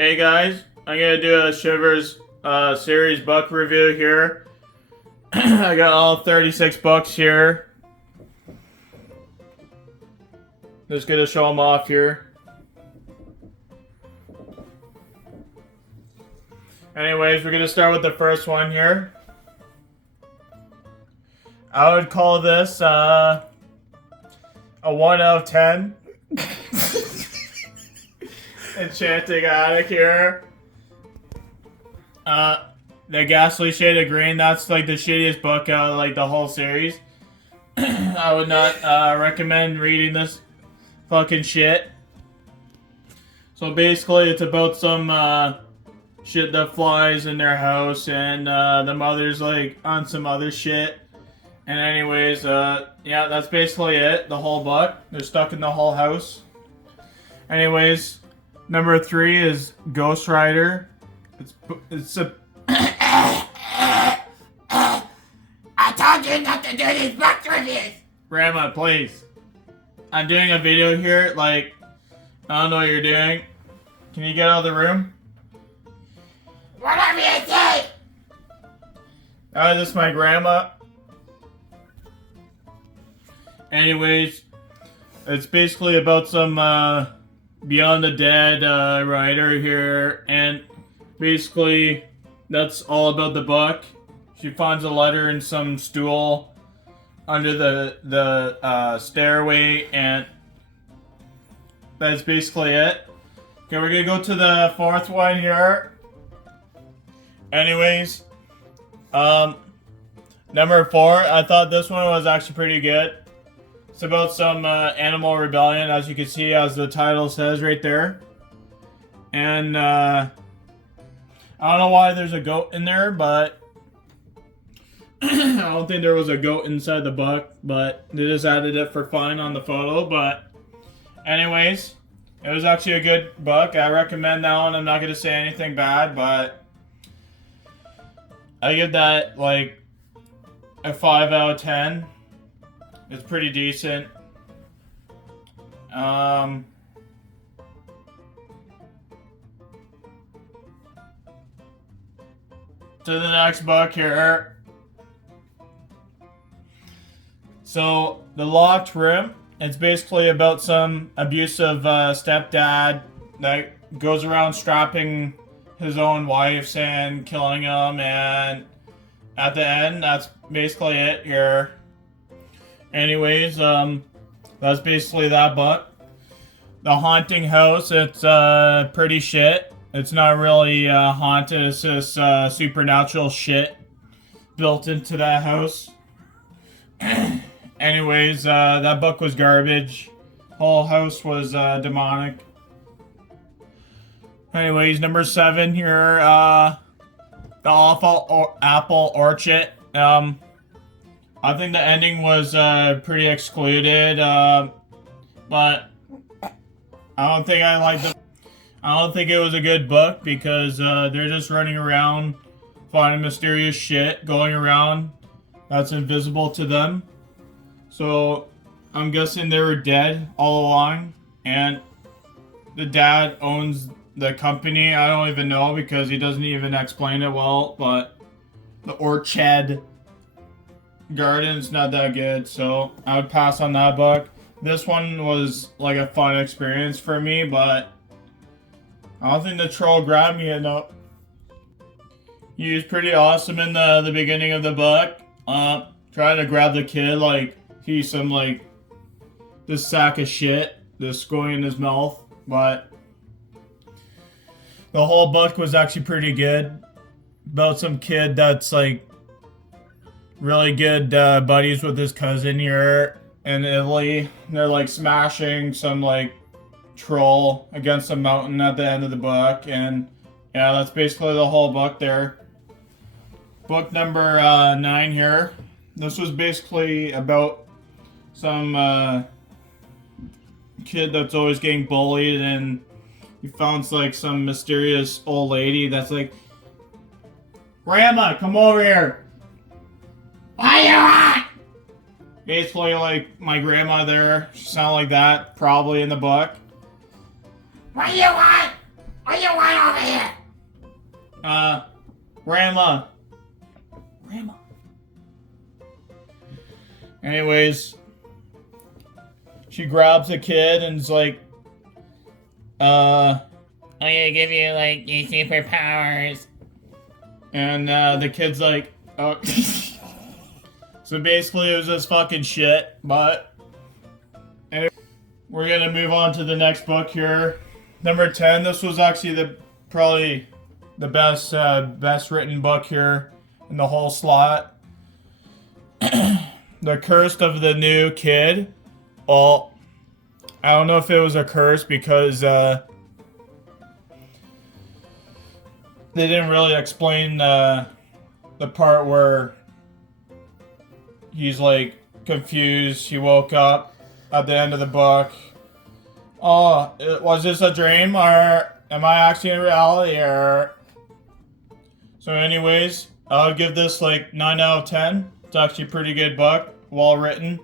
Hey guys, I'm gonna do a Shivers series book review here. I got all 36 books here. Just gonna show them off here. Anyways, we're gonna start with the first one here. I would call this a 1 out of 10. Enchanting Attic here. The Ghastly Shade of Green, that's like the shittiest book out of like the whole series. I would not recommend reading this fucking shit. So basically it's about some shit that flies in their house, and the mother's like on some other shit. And anyways, yeah, that's basically it, the whole book. They're stuck in the whole house. Anyways, number 3 is Ghost Rider. It's a I told you not to do these book reviews! Grandma, please. I'm doing a video here, like, I don't know what you're doing. Can you get out of the room? Whatever you say! This is my grandma. Anyways, it's basically about some Beyond the Dead writer here, and basically that's all about the book. She finds a letter in some stool under the stairway, and that's basically it. Okay, we're gonna go to the 4th one here. Anyways, number 4, I thought this one was actually pretty good. It's about some animal rebellion, as you can see, as the title says right there. And I don't know why there's a goat in there, but I don't think there was a goat inside the book, but they just added it for fun on the photo. But anyways, it was actually a good book. I recommend that one. I'm not going to say anything bad, but I give that like a 5 out of 10. It's pretty decent. To the next book here. So, The Locked Room. It's basically about some abusive stepdad that goes around strapping his own wives and killing them, and at the end, that's basically it here. Anyways, that's basically that book. The Haunting House, it's pretty shit. It's not really haunted, it's just supernatural shit built into that house. Anyways, that book was garbage. Whole house was demonic. Anyways, number 7 here, The Awful Apple Orchard. I think the ending was pretty excluded, but I don't think I liked the. I don't think it was a good book because they're just running around, finding mysterious shit going around that's invisible to them. So I'm guessing they were dead all along, and the dad owns the company. I don't even know because he doesn't even explain it well, but the orchard garden's not that good, so I would pass on that book. This one was like a fun experience for me, but I don't think the troll grabbed me enough. He was pretty awesome in the beginning of the book. Trying to grab the kid like he's some like this sack of shit that's going in his mouth, but the whole book was actually pretty good. About some kid that's like really good buddies with his cousin here in Italy. They're like smashing some like troll against a mountain at the end of the book, and yeah, that's basically the whole book there. Book number 9 here. This was basically about some kid that's always getting bullied, and he found like some mysterious old lady that's like, "Grandma, come over here." What you want? Basically, like my grandma there. She sounded like that, probably in the book. What you want? What you want over Grandma. Grandma. Anyways, she grabs a kid and is like, I'm gonna give you, like, your superpowers. And, the kid's like, oh. So basically it was just fucking shit, but anyway, we're gonna move on to the next book here. Number 10, this was actually probably the best written book here in the whole slot. The Curse of the New Kid. Well, I don't know if it was a curse because they didn't really explain the part where he's like confused. He woke up at the end of the book. Oh, was this a dream or am I actually in reality? Or so, anyways, I'll give this like 9 out of 10. It's actually a pretty good book, well written.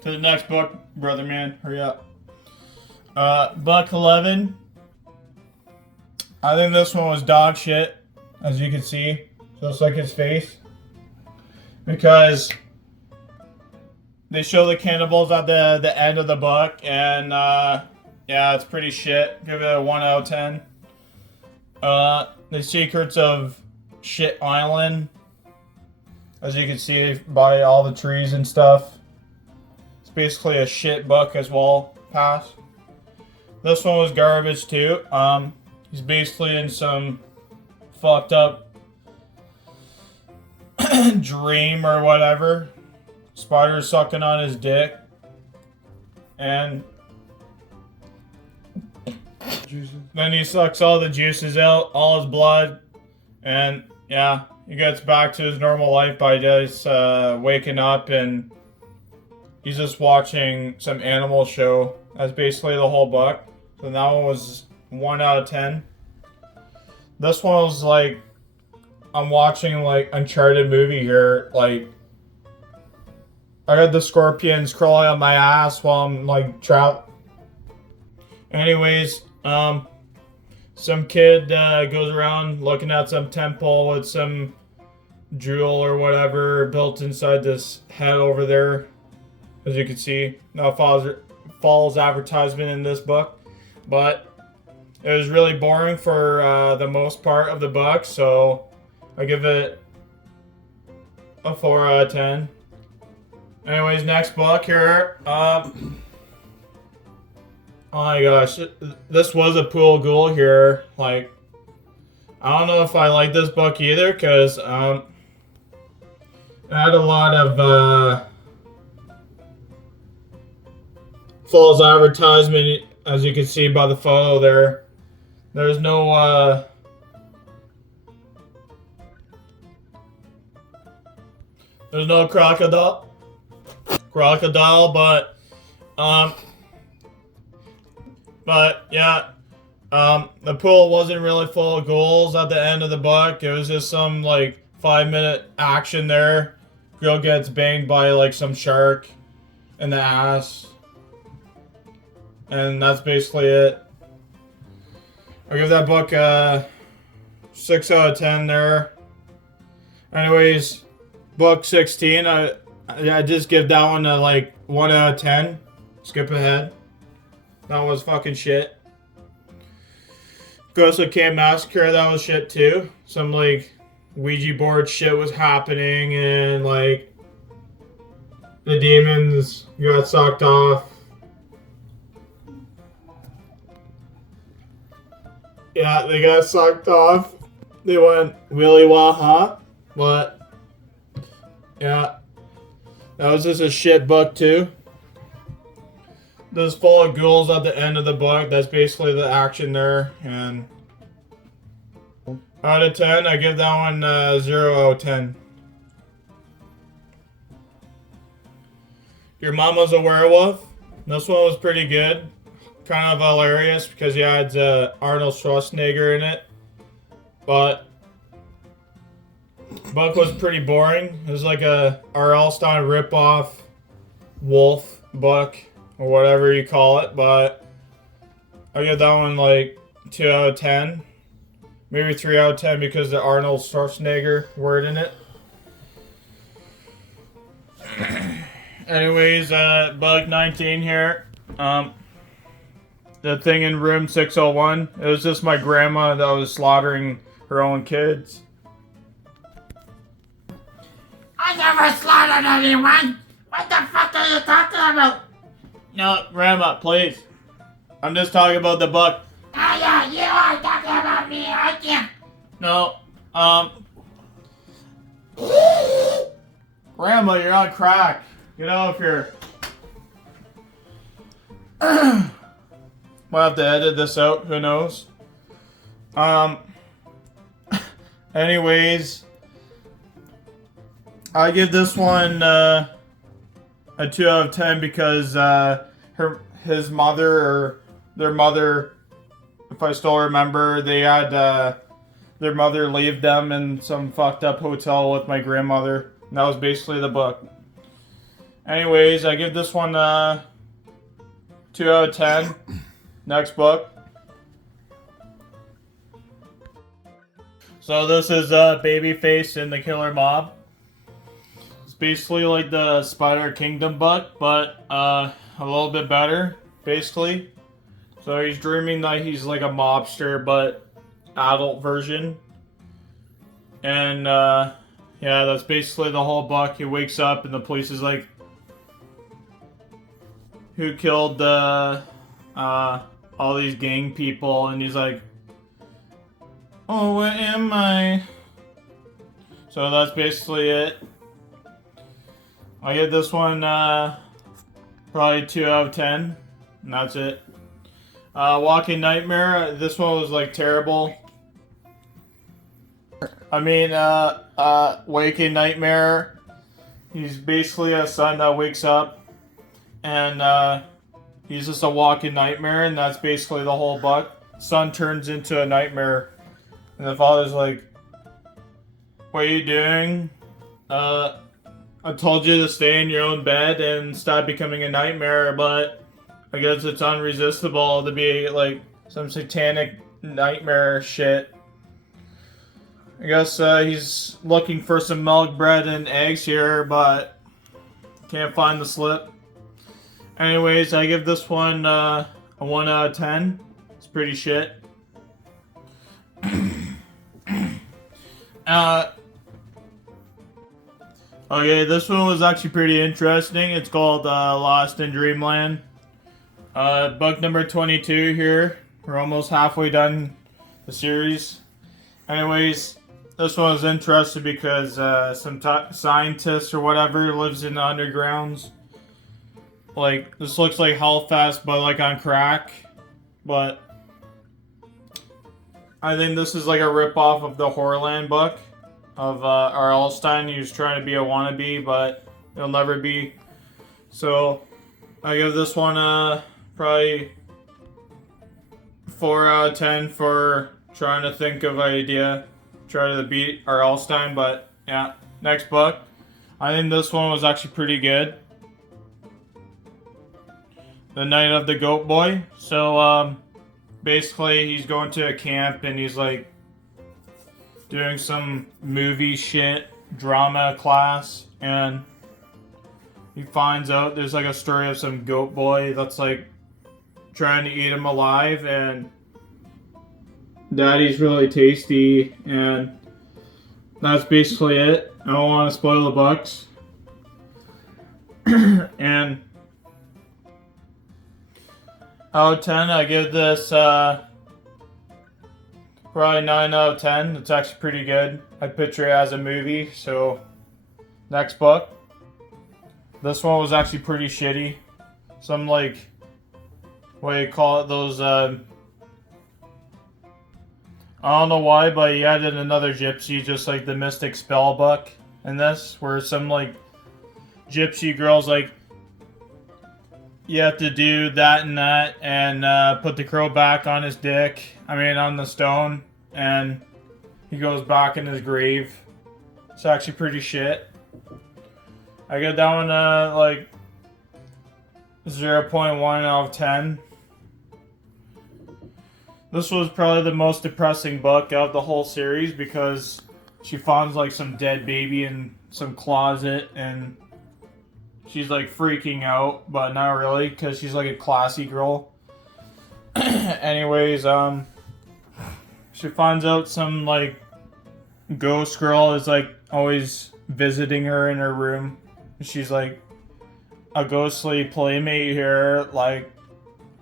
To the next book, brother man, hurry up. Book 11. I think this one was dog shit, as you can see. Just like his face. Because they show the cannibals at the end of the book, and yeah, it's pretty shit. Give it a 1 out of 10. The Secrets of Shit Island. As you can see by all the trees and stuff. It's basically a shit book as well. Pass. This one was garbage too. He's basically in some fucked up dream or whatever. Spider sucking on his dick. And then he sucks all the juices out, all his blood. And yeah, he gets back to his normal life by just waking up, and he's just watching some animal show. That's basically the whole book. So that one was 1 out of 10. This one was like, I'm watching like Uncharted movie here. Like, I got the scorpions crawling on my ass while I'm like trapped. Anyways, some kid goes around looking at some temple with some jewel or whatever built inside this head over there. As you can see, now follows advertisement in this book. But it was really boring for the most part of the book, so I give it a 4 out of 10. Anyways, next book here. Oh my gosh, this was a pool ghoul here. Like, I don't know if I like this book either, because it had a lot of false advertisement, as you can see by the photo there. There's no crocodile, but yeah, the pool wasn't really full of ghouls at the end of the book. It was just some like 5-minute action there. Girl gets banged by like some shark in the ass, and that's basically it. I'll give that book a 6 out of 10 there. Anyways, book 16, I just give that one a like 1 out of 10. Skip ahead. That was fucking shit. Ghost of Camp Massacre, that was shit too. Some like Ouija board shit was happening, and like the demons got sucked off. Yeah, they got sucked off. They went willy waha. But yeah, that was just a shit book too. There's full of ghouls at the end of the book. That's basically the action there. And out of 10, I give that one 0 out of 10. Your Mama's a Werewolf. This one was pretty good. Kind of hilarious because you had Arnold Schwarzenegger in it. But the book was pretty boring. It was like a R.L. Stein ripoff wolf book, or whatever you call it, but I give that one like 2 out of 10. Maybe 3 out of 10 because the Arnold Schwarzenegger word in it. Anyways, bug 19 here. The thing in room 601. It was just my grandma that was slaughtering her own kids. I never slaughtered anyone. What the fuck are you talking about? No, grandma, please. I'm just talking about the book. Ah, yeah, you are talking about me, aren't you? No, Grandma, you're on crack. Get out of here. Might have to edit this out, who knows? Anyways, I give this one a 2 out of 10 because his mother, or their mother, if I still remember, they had their mother leave them in some fucked up hotel with my grandmother. And that was basically the book. Anyways, I give this one 2 out of 10. Next book. So this is Babyface and the Killer Mob. It's basically like the Spider Kingdom book, but a little bit better, basically. So he's dreaming that he's like a mobster, but adult version. And yeah, that's basically the whole book. He wakes up and the police is like, who killed all these gang people? And he's like, oh, where am I? So that's basically it. I give this one probably 2 out of 10, and that's it. Walking Nightmare, this one was like terrible. I mean, Waking Nightmare, he's basically a son that wakes up and he's just a walking nightmare, and that's basically the whole book. Son turns into a nightmare, and the father's like, what are you doing? I told you to stay in your own bed and stop becoming a nightmare, but I guess it's unresistible to be like some satanic nightmare shit. I guess he's looking for some milk, bread, and eggs here, but can't find the slip. Anyways, I give this one a 1 out of 10. It's pretty shit. Okay, this one was actually pretty interesting. It's called Lost in Dreamland. Book number 22 here. We're almost halfway done the series. Anyways, this one was interesting because some scientist or whatever lives in the undergrounds. Like, this looks like Hellfest, but like on crack. But I think this is like a ripoff of the Horrorland book of R.L. Stine. He was trying to be a wannabe, but he'll never be. So I give this one probably 4 out of 10 for trying to think of an idea, try to beat R.L. Stine. But yeah, next book. I think this one was actually pretty good. The Night of the Goat Boy. So basically he's going to a camp and he's like doing some movie shit, drama class, and he finds out there's like a story of some goat boy that's like trying to eat him alive, and daddy's really tasty, and that's basically it. I don't want to spoil the books. And out of 10, I give this probably 9 out of 10. It's actually pretty good. I picture it as a movie. So next book. This one was actually pretty shitty. Some like, what do you call it, those I don't know why, but he added another gypsy, just like the Mystic Spell book in this, where some like gypsy girls like, you have to do that and put the crow back on his dick. I mean, on the stone. And he goes back in his grave. It's actually pretty shit. I get that one like 0.1 out of 10. This was probably the most depressing book of the whole series because she finds like some dead baby in some closet and she's like freaking out, but not really because she's like a classy girl. Anyways, she finds out some like ghost girl is like always visiting her in her room. She's like a ghostly playmate here, like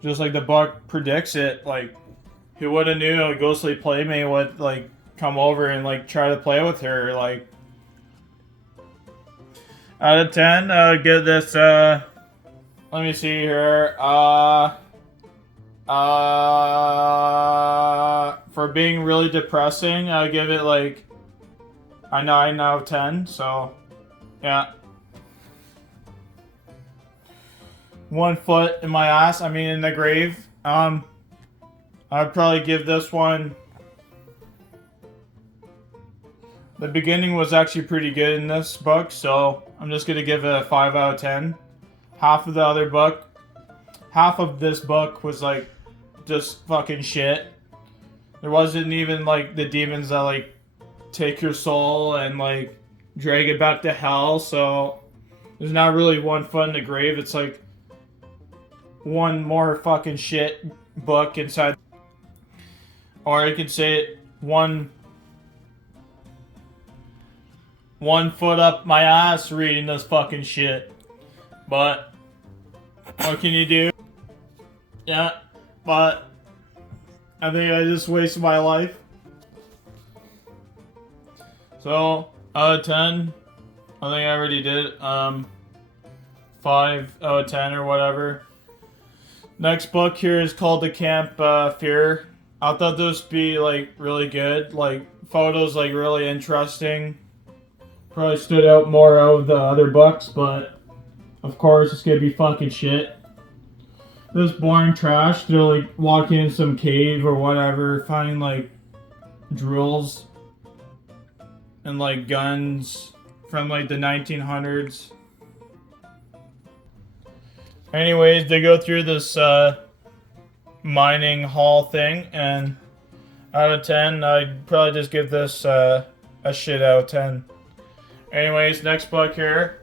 just like the book predicts it. Like, who would have knew a ghostly playmate would like come over and like try to play with her? Like, out of 10, give this. Let me see here. For being really depressing, I give it like a 9 out of 10. So, yeah. 1 foot in my ass. I mean, in the grave. I'd probably give this one. The beginning was actually pretty good in this book, so I'm just gonna give it a 5 out of 10. Half of this book was like just fucking shit. There wasn't even like the demons that like take your soul and like drag it back to hell, so there's not really 1 foot in the grave. It's like one more fucking shit book inside. Or you could say one foot up my ass reading this fucking shit. But what can you do? Yeah, but I think I just wasted my life. So out of 10, I think I already did 5 out of 10 or whatever. Next book here is called The Camp Fear. I thought this would be like really good, like photos like really interesting. Probably stood out more out of the other books, but of course it's gonna be fucking shit. This boring trash. They're like walking in some cave or whatever, finding like drills and like guns from like the 1900s. Anyways, they go through this mining hall thing, and out of 10, I'd probably just give this a shit out of 10. Anyways, next book here.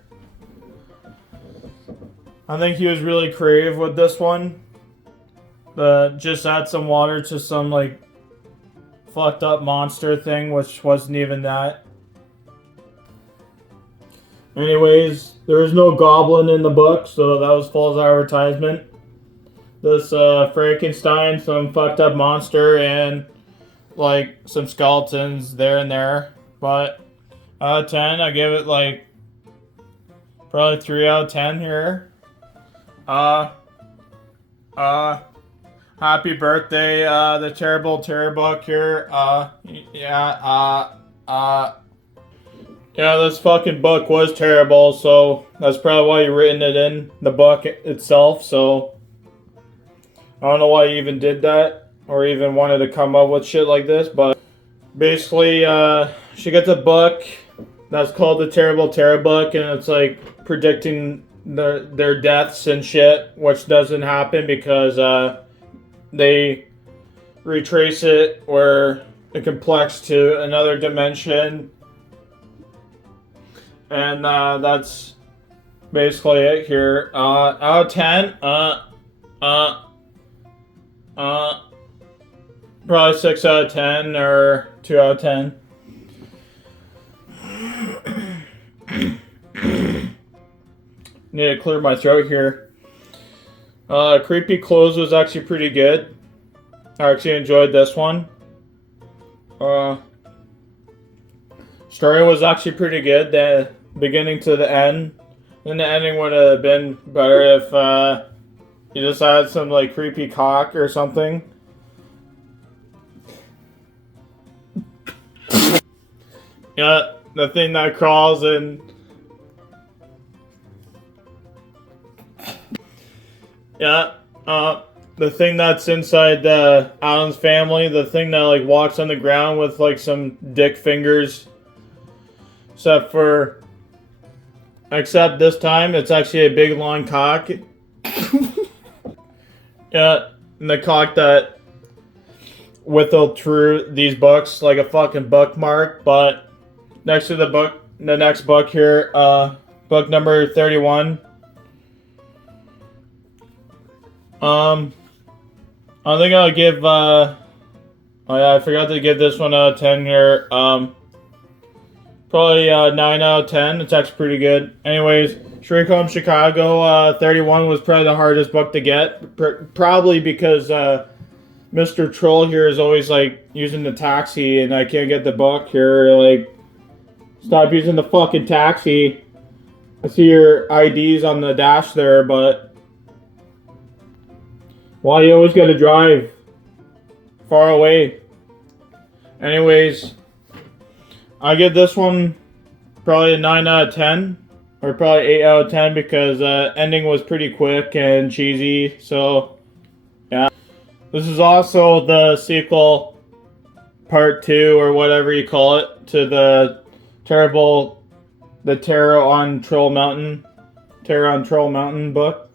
I think he was really creative with this one. Just add some water to some like fucked up monster thing, which wasn't even that. Anyways, there was no goblin in the book, so that was false advertisement. This Frankenstein, some fucked up monster, and like some skeletons there and there. But out of 10, I give it like probably 3 out of 10 here. Happy birthday, the terrible book here. Yeah, this fucking book was terrible, so that's probably why you written it in the book itself, so I don't know why you even did that, or even wanted to come up with shit like this, but basically, she gets a book that's called the Terrible Book, and it's like predicting their deaths and shit, which doesn't happen because, they retrace it where it complex to another dimension. And that's basically it here. Out of 10, probably 6 out of 10 or 2 out of 10. Need to clear my throat here. Creepy Clothes was actually pretty good. I actually enjoyed this one. Story was actually pretty good, the beginning to the end. And the ending would have been better if you just had some like creepy cock or something. Yeah, the thing that crawls and yeah, the thing that's inside Alan's family, the thing that like walks on the ground with like some dick fingers. Except this time it's actually a big long cock. Yeah, and the cock that whittled through these books like a fucking bookmark. But next to the next book here, book number 31. I think I'll give, oh yeah, I forgot to give this one a 10 here. Probably 9 out of 10. It's actually pretty good. Anyways, Shrink Home Chicago 31 was probably the hardest book to get. Probably because Mr. Troll here is always like using the taxi and I can't get the book here. Like, stop using the fucking taxi. I see your IDs on the dash there, but why you always gotta drive far away? Anyways, I give this one probably a 9 out of 10. Or probably 8 out of 10 because ending was pretty quick and cheesy. So, yeah. This is also the sequel, part 2 or whatever you call it, to the Terror on Troll Mountain book.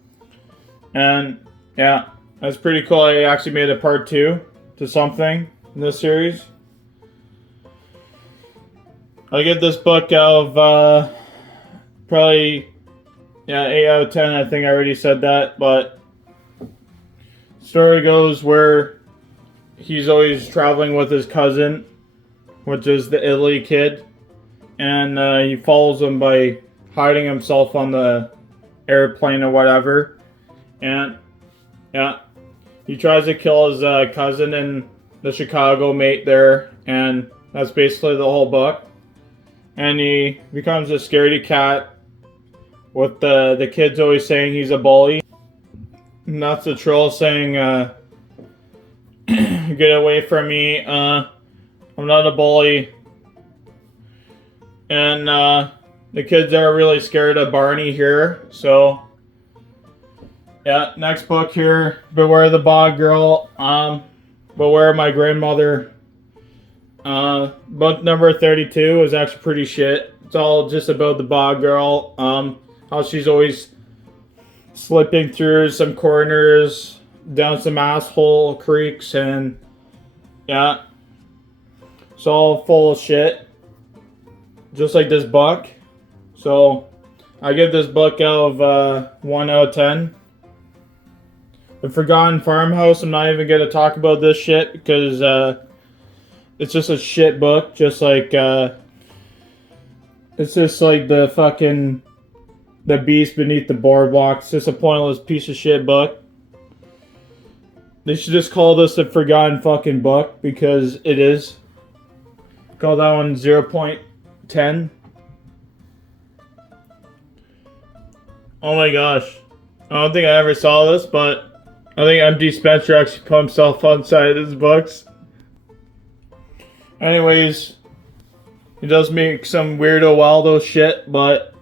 And, yeah. That's pretty cool. I actually made a part 2 to something in this series. I give this book out of probably 8 out of 10. I think I already said that, but story goes where he's always traveling with his cousin, which is the Italy kid, and he follows him by hiding himself on the airplane or whatever, and yeah. He tries to kill his cousin and the Chicago mate there, and that's basically the whole book. And he becomes a scaredy cat with the kids always saying he's a bully. And that's the troll saying, get away from me, I'm not a bully. And the kids are really scared of Barney here, so... Yeah, next book here, Beware the Bog Girl, Beware My Grandmother. Book number 32 is actually pretty shit. It's all just about the Bog Girl, how she's always slipping through some corners, down some asshole creeks, and yeah. It's all full of shit. Just like this book. So, I give this book out of 1 out of 10. The Forgotten Farmhouse, I'm not even going to talk about this shit because it's just a shit book. Just like, it's just like the fucking, the Beast Beneath the Boardwalk. It's just a pointless piece of shit book. They should just call this a Forgotten fucking book because it is. Call that one 0.10. Oh my gosh. I don't think I ever saw this, but I think MD Spenser actually put himself inside his books. Anyways, he does make some weirdo Waldo shit, but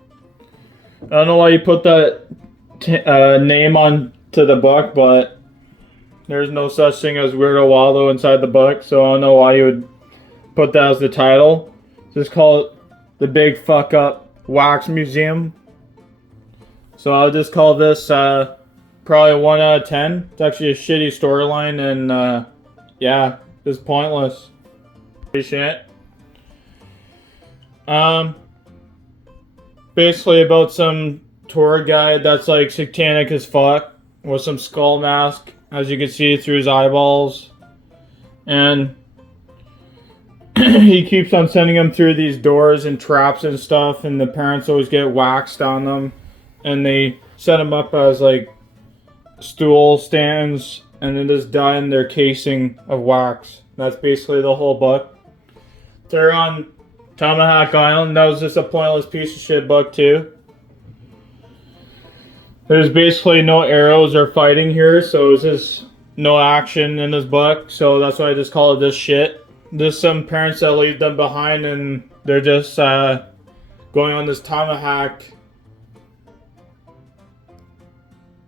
I don't know why you put that name on to the book, but there's no such thing as Weirdo Waldo inside the book, so I don't know why you would put that as the title. Just call it The Big Fuck Up Wax Museum. So I'll just call this probably a 1 out of 10. It's actually a shitty storyline and yeah, just pointless. Shit. Basically about some tour guide that's like satanic as fuck with some skull mask, as you can see through his eyeballs, and he keeps on sending them through these doors and traps and stuff, and the parents always get waxed on them, and they set them up as like stool stands and then just die in their casing of wax. That's basically the whole book. They're on Tomahawk Island. That was just a pointless piece of shit book too. There's basically no arrows or fighting here, so it's just no action in this book, so that's why I just call it this shit. There's some parents that leave them behind and they're just going on this Tomahawk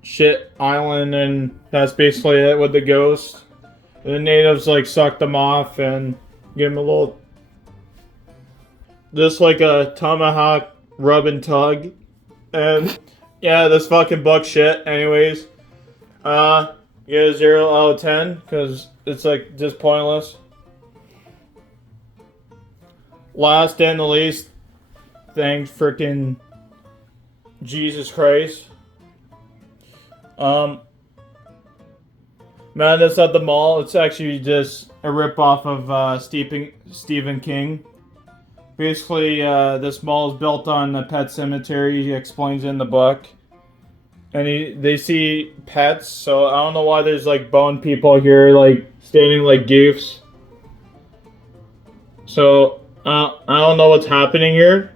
shit island, and that's basically it with the ghost. The natives like suck them off and give them a little, just like a tomahawk rub and tug. And yeah, this fucking book shit. Anyways, yeah, You get a 0 out of 10 because it's like just pointless. Last and the least, thanks freaking Jesus Christ. Madness at the Mall. It's actually just a ripoff of Stephen King. Basically, this mall is built on a pet cemetery. He explains in the book, and they see pets. So I don't know why there's like bone people here, like standing like goofs. So I don't know what's happening here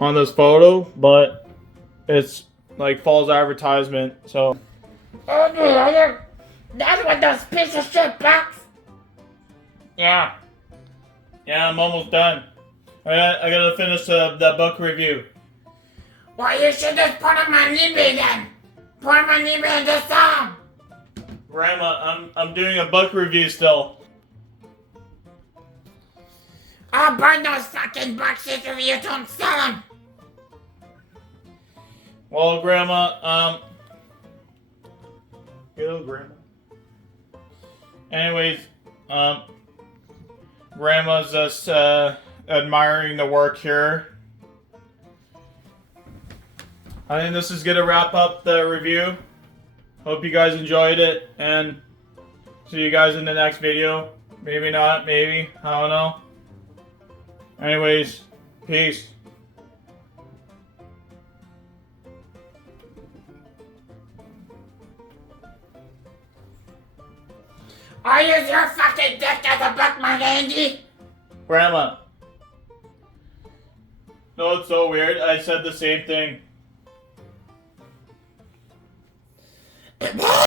on this photo, but it's like false advertisement. So. Oh, no, that's what those piece of shit box. Yeah. Yeah, I'm almost done. I gotta finish the book review. Well, you should just put them on eBay then. Put them on eBay and just sell them. Grandma, I'm doing a book review still. I'll buy those fucking boxes if you don't sell them. Well, Grandma, Hello, Grandma. Anyways, Grandma's just admiring the work here. I think this is gonna wrap up the review. Hope you guys enjoyed it, and see you guys in the next video. Maybe not, maybe, I don't know. Anyways, peace. I use your fucking dick as a bookmark, Andy. Grandma. No, it's so weird. I said the same thing.